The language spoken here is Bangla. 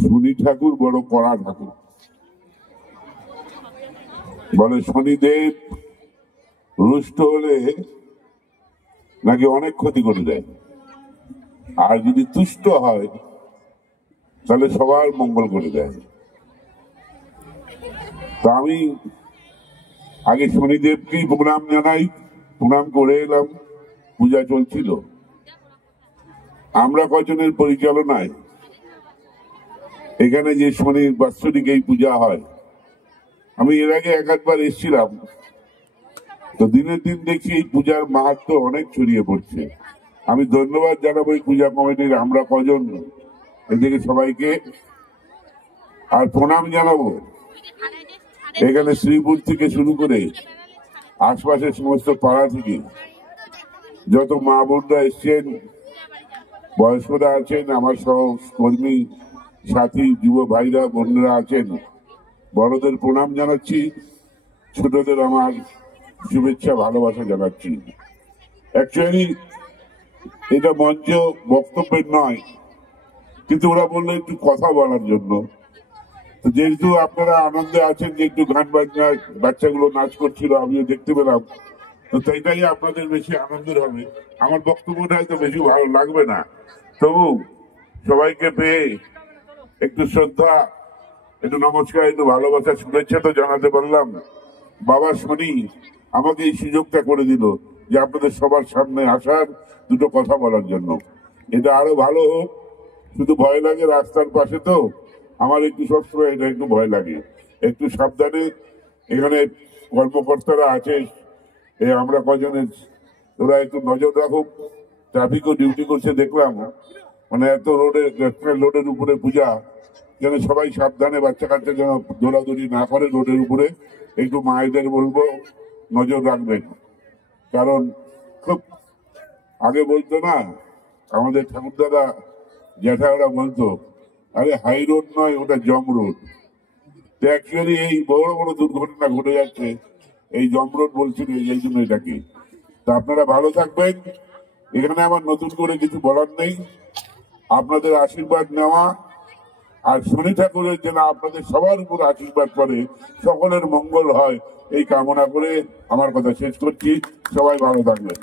শনি ঠাকুর বড় কড়া ঠাকুর। বলে শনিদেব রুষ্ট হলে নাকি অনেক ক্ষতি করে দেয়, আর যদি তুষ্ট হয় তাহলে সবার মঙ্গল করে দেয়। তো আমি আগে শনিদেবকেই প্রণাম জানাই, প্রণাম করে এলাম। পূজা চলছিল, আমরা কয়জনের পরিচালনায় এখানে যে শনির বাৎসরিক এই পূজা হয়, আমি এর আগে একবার এসেছিলাম। তো দিনের দিন দেখি এই পূজার মাহাত্ম্য অনেক ছড়িয়ে পড়ছে। আমি ধন্যবাদ জানাবো এই পূজা কমিটির আমরা কজন এদিকে সবাইকে, আর প্রণাম জানাবো এখানে শ্রীপুর থেকে শুরু করে আশপাশের সমস্ত পাড়া থেকে যত মা বোনরা এসছেন, বয়স্করা আছেন, আমার সহকর্মী সাথী যুব ভাইরা বোনরা আছেন, বড়দের প্রণাম জানাচ্ছি, ছোটদের আমার শুভেচ্ছা ভালোবাসা জানাচ্ছি। অ্যাকচুয়ালি এটা মঞ্চ বক্তব্যের নয়, কিন্তু ওরা বললো একটু কথা বলার জন্য। তো যেহেতু আপনারা আনন্দে আছেন যে একটু গান বাজনা বাচ্চাগুলো নাচ করছিল, আমিও দেখতে পেলাম, তো সেইটাই আপনাদের বেশি আনন্দের হবে। আমার বক্তব্যটা হয়তো বেশি ভালো লাগবে না, তবু সবাইকে পেয়ে একটু শ্রদ্ধা, একটু নমস্কার, একটু ভালোবাসা, শুভেচ্ছা তো জানাতে পারলাম। বাবা শনি আমাকে এই সুযোগটা করে দিল যে আপনাদের সবার সামনে আসার, দুটো কথা বলার জন্য। এটা আরো ভালো হোক। শুধু ভয় লাগে রাস্তার পাশে, তো আমার একটু সবসময় এটা একটু ভয় লাগে। একটু সাবধানে এখানে কর্মকর্তারা আছে, আমরা কজনের, ওরা একটু নজর রাখুক। ট্রাফিকও ডিউটি করছে দেখলাম, মানে এত লোডের উপরে পূজা, যেন সবাই সাবধানে, বাচ্চা কাচ্চা যেন দৌড়াদৌড়ি না করে রোডের উপরে। একটু মায়েদের বলবো নজর রাখবেন, কারণ খুব আগে বলতো না আমাদের ঠাকুরদাদা জ্যাঠারা বলতো, আরে হাই রোড নয়, ওটা জম রোড। তো অ্যাকচুয়ালি এই বড় বড় দুর্ঘটনা ঘটে যাচ্ছে এই জম রোড বলছিল, এই জন্য এটাকে। তা আপনারা ভালো থাকবেন। এখানে আমার নতুন করে কিছু বলার নেই, আপনাদের আশীর্বাদ নেওয়া, আর শনি ঠাকুরের যেন আপনাদের সবার উপর আশীর্বাদ করে, সকলের মঙ্গল হয়, এই কামনা করে আমার কথা শেষ করছি। সবাই ভালো থাকবেন।